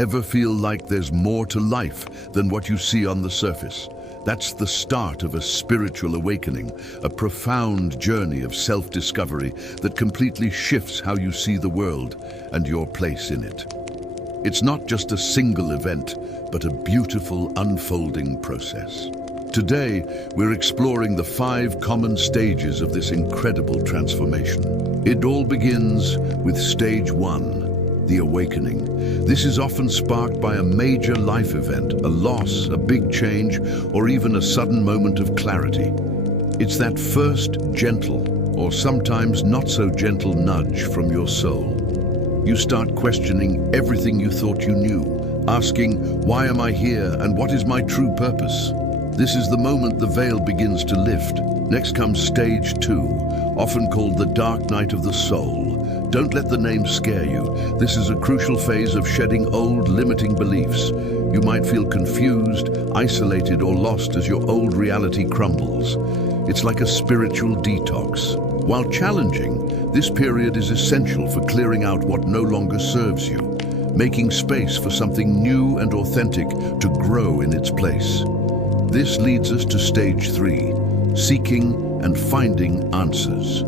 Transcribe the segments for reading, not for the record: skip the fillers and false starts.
Ever feel like there's more to life than what you see on the surface? That's the start of a spiritual awakening, a profound journey of self-discovery that completely shifts how you see the world and your place in it. It's not just a single event, but a beautiful unfolding process. Today, we're exploring the 5 common stages of this incredible transformation. It all begins with stage 1, the awakening. This is often sparked by a major life event, a loss, a big change, or even a sudden moment of clarity. It's that first gentle, or sometimes not so gentle nudge from your soul. You start questioning everything you thought you knew, asking, why am I here and what is my true purpose? This is the moment the veil begins to lift. Next comes stage 2, often called the dark night of the soul. Don't let the name scare you. This is a crucial phase of shedding old limiting beliefs. You might feel confused, isolated, or lost as your old reality crumbles. It's like a spiritual detox. While challenging, this period is essential for clearing out what no longer serves you, making space for something new and authentic to grow in its place. This leads us to stage 3, seeking and finding answers.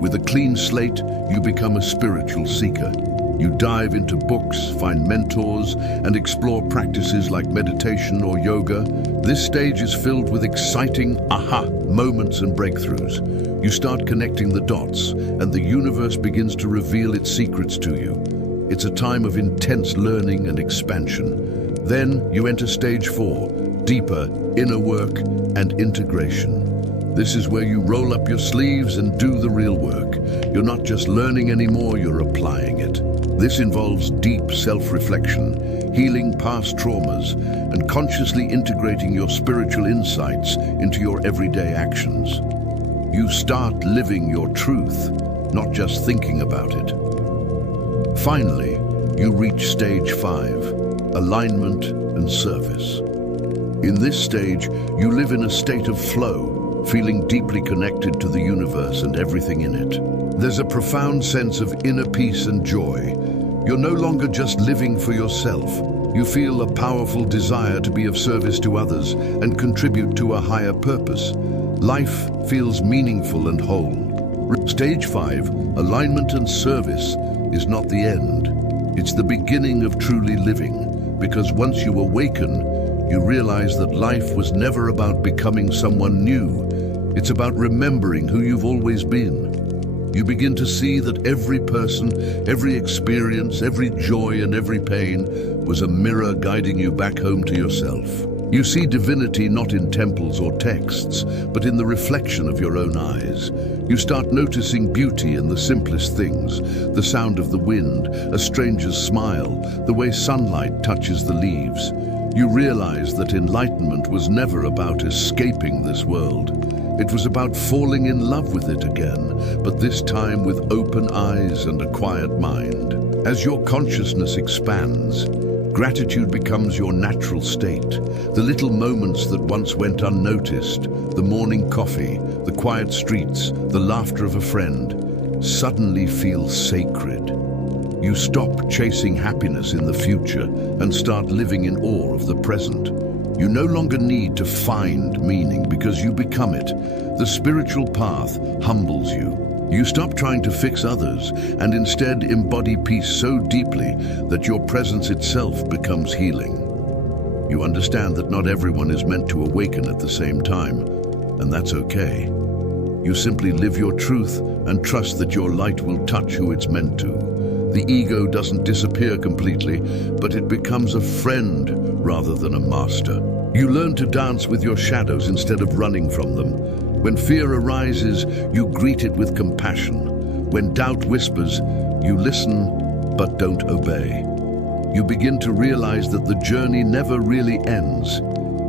With a clean slate, you become a spiritual seeker. You dive into books, find mentors, and explore practices like meditation or yoga. This stage is filled with exciting aha moments and breakthroughs. You start connecting the dots, and the universe begins to reveal its secrets to you. It's a time of intense learning and expansion. Then you enter stage 4, deeper inner work and integration. This is where you roll up your sleeves and do the real work. You're not just learning anymore, you're applying it. This involves deep self-reflection, healing past traumas, and consciously integrating your spiritual insights into your everyday actions. You start living your truth, not just thinking about it. Finally, you reach stage 5, alignment and service. In this stage, you live in a state of flow, feeling deeply connected to the universe and everything in it. There's a profound sense of inner peace and joy. You're no longer just living for yourself. You feel a powerful desire to be of service to others and contribute to a higher purpose. Life feels meaningful and whole. Stage 5, alignment and service, is not the end. It's the beginning of truly living, because once you awaken, you realize that life was never about becoming someone new. It's about remembering who you've always been. You begin to see that every person, every experience, every joy and every pain was a mirror guiding you back home to yourself. You see divinity not in temples or texts, but in the reflection of your own eyes. You start noticing beauty in the simplest things, the sound of the wind, a stranger's smile, the way sunlight touches the leaves. You realize that enlightenment was never about escaping this world. It was about falling in love with it again, but this time with open eyes and a quiet mind. As your consciousness expands, gratitude becomes your natural state. The little moments that once went unnoticed, the morning coffee, the quiet streets, the laughter of a friend, suddenly feel sacred. You stop chasing happiness in the future and start living in awe of the present. You no longer need to find meaning because you become it. The spiritual path humbles you. You stop trying to fix others and instead embody peace so deeply that your presence itself becomes healing. You understand that not everyone is meant to awaken at the same time, and that's okay. You simply live your truth and trust that your light will touch who it's meant to. The ego doesn't disappear completely, but it becomes a friend rather than a master. You learn to dance with your shadows instead of running from them. When fear arises, you greet it with compassion. When doubt whispers, you listen but don't obey. You begin to realize that the journey never really ends.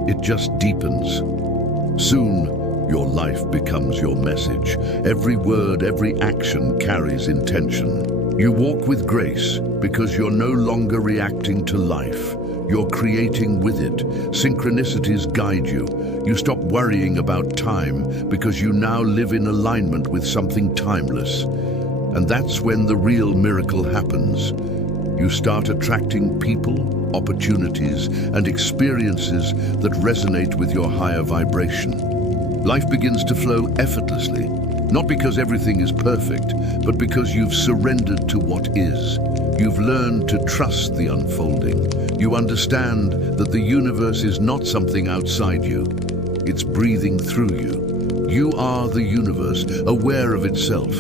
It just deepens. Soon, your life becomes your message. Every word, every action carries intention. You walk with grace because you're no longer reacting to life. You're creating with it. Synchronicities guide you. You stop worrying about time because you now live in alignment with something timeless. And that's when the real miracle happens. You start attracting people, opportunities, and experiences that resonate with your higher vibration. Life begins to flow effortlessly, not because everything is perfect, but because you've surrendered to what is. You've learned to trust the unfolding. You understand that the universe is not something outside you. It's breathing through you. You are the universe, aware of itself.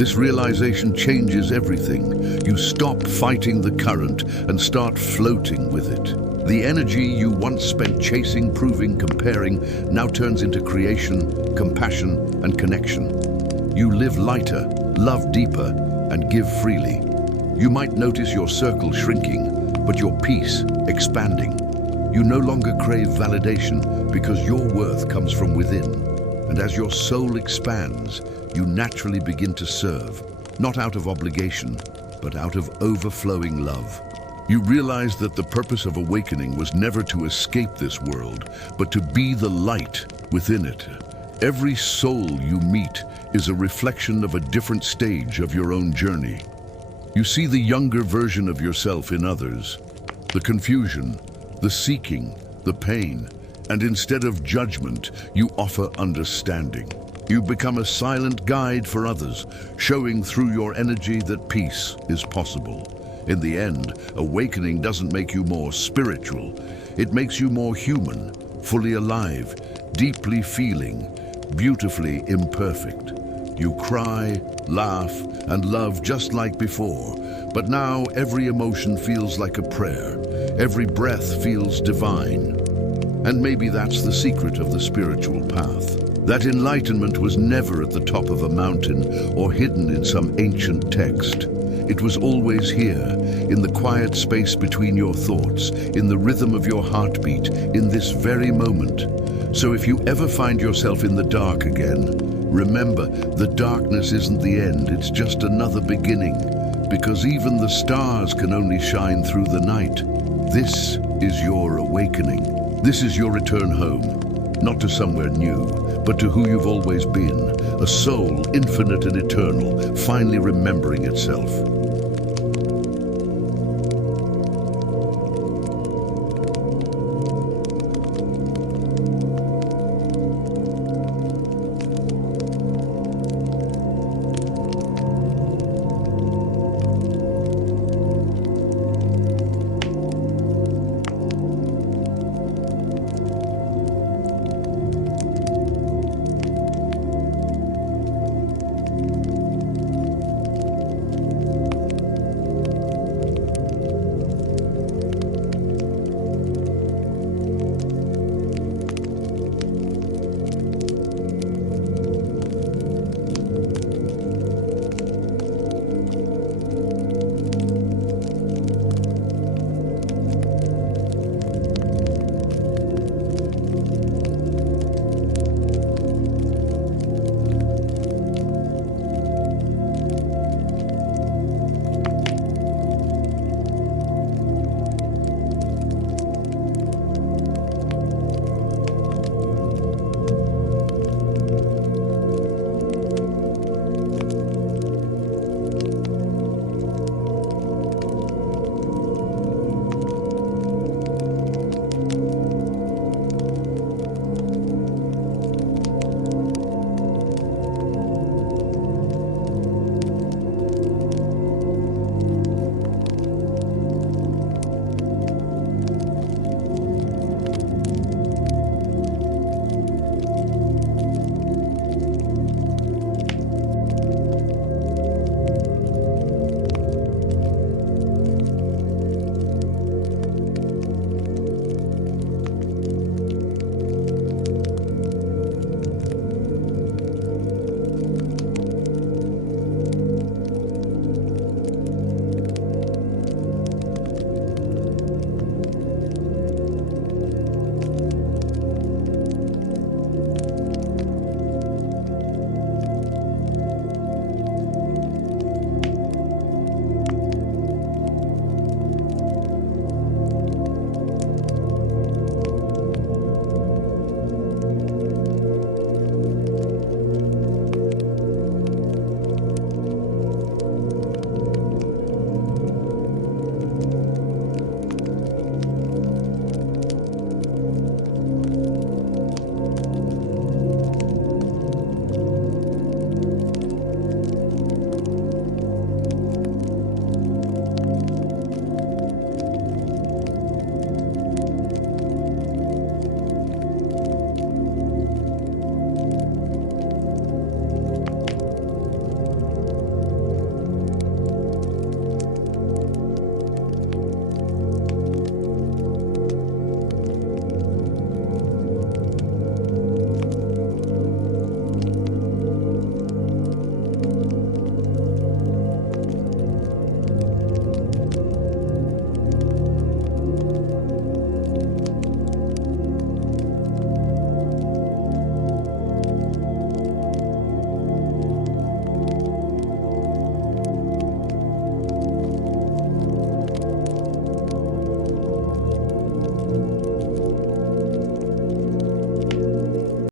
This realization changes everything. You stop fighting the current and start floating with it. The energy you once spent chasing, proving, comparing, now turns into creation, compassion, and connection. You live lighter, love deeper, and give freely. You might notice your circle shrinking, but your peace expanding. You no longer crave validation because your worth comes from within. And as your soul expands, you naturally begin to serve, not out of obligation, but out of overflowing love. You realize that the purpose of awakening was never to escape this world, but to be the light within it. Every soul you meet is a reflection of a different stage of your own journey. You see the younger version of yourself in others, the confusion, the seeking, the pain, and instead of judgment, you offer understanding. You become a silent guide for others, showing through your energy that peace is possible. In the end, awakening doesn't make you more spiritual. It makes you more human, fully alive, deeply feeling, beautifully imperfect. You cry, laugh, and love just like before, but now every emotion feels like a prayer. Every breath feels divine. And maybe that's the secret of the spiritual path. That enlightenment was never at the top of a mountain or hidden in some ancient text. It was always here, in the quiet space between your thoughts, in the rhythm of your heartbeat, in this very moment. So if you ever find yourself in the dark again, remember, the darkness isn't the end, it's just another beginning. Because even the stars can only shine through the night. This is your awakening. This is your return home. Not to somewhere new, but to who you've always been. A soul, infinite and eternal, finally remembering itself.